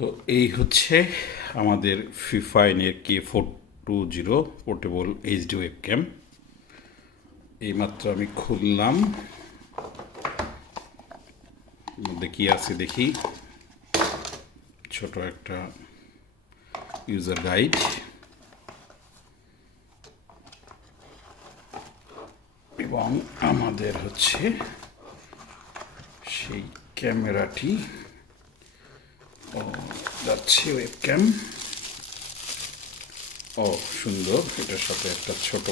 তো এই হচ্ছে আমাদের ফিফাইনের k420 পোর্টেবল এইচডি ওয়েবক্যাম। এইমাত্র আমি খুললাম, মধ্যে কি আছে দেখি। ছোট একটা ইউজার গাইড, এবং আমাদের হচ্ছে সেই ক্যামেরাটি যাচ্ছে ওয়েবক্যাম। সুন্দর, এটার সাথে একটা ছোট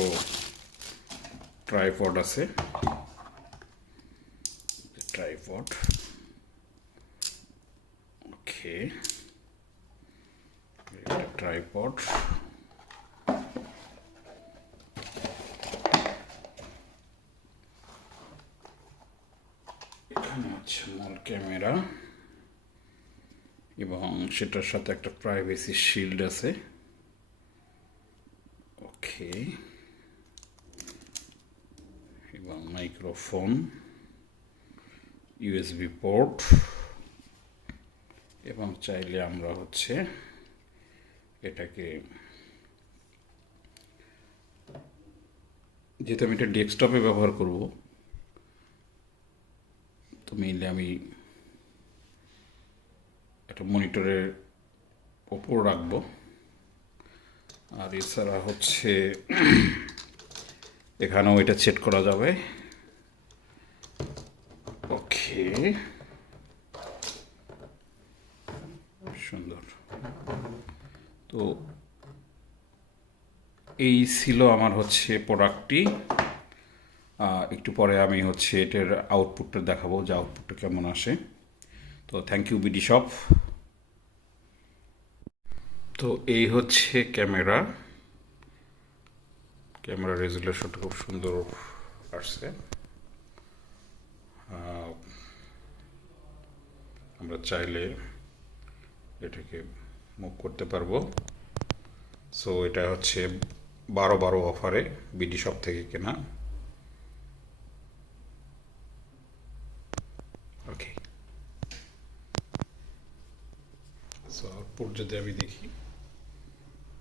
ট্রাইপড আছে। ট্রাইপড, ওকে, ট্রাইপড। এখানে আছে মূল ক্যামেরা, এবং সেটার সাথে একটা প্রাইভেসি শিল্ড আছে। ওকে, এবং মাইক্রোফোন, ইউএসবি পোর্ট, এবং চাইলে আমরা হচ্ছে এটাকে, যেহেতু আমি এটা ডেস্কটপে ব্যবহার করব, তো মেইনলি আমি একটা মনিটরের ওপর রাখবো। আর এছাড়া হচ্ছে এখানেও এটা সেট করা যাবে। ওকে, সুন্দর। তো এই ছিল আমার হচ্ছে প্রোডাক্টটি। একটু পরে আমি হচ্ছে এটার আউটপুটটা দেখাবো, যে আউটপুটটা কেমন আসে। তো থ্যাংক ইউ বিডি শপ। তো এই হচ্ছে ক্যামেরা রেজুলেশনটা খুব সুন্দর আসছে। আমরা চাইলে এটাকে মুভ করতে পারবো। সো এটা হচ্ছে 12/12 অফারে বিডি শপ থেকে কেনা। ওকে, সো আউটপুট যদি আমি দেখি,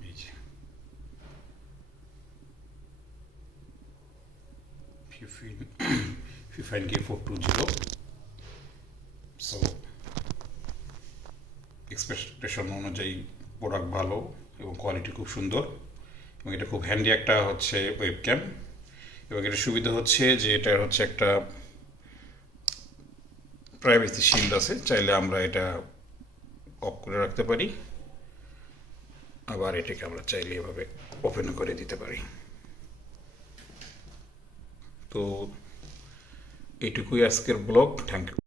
এই যে ফিফাইন k420। সো এক্সপেকটেশন অনুযায়ী প্রোডাক্ট ভালো এবং কোয়ালিটি খুব সুন্দর, এবং এটা খুব হ্যান্ডি একটা হচ্ছে ওয়েবক্যাম। এবং এটা সুবিধা হচ্ছে যে এটা হচ্ছে একটা প্রাইভেসি শিল্ড আছে, চাইলে আমরা এটা অফ করে রাখতে পারি, আবার এটাকে আমরা চাইলে এভাবে ওপেন করে দিতে পারি। তো এইটুকুই আজকের ব্লগ। Thank you.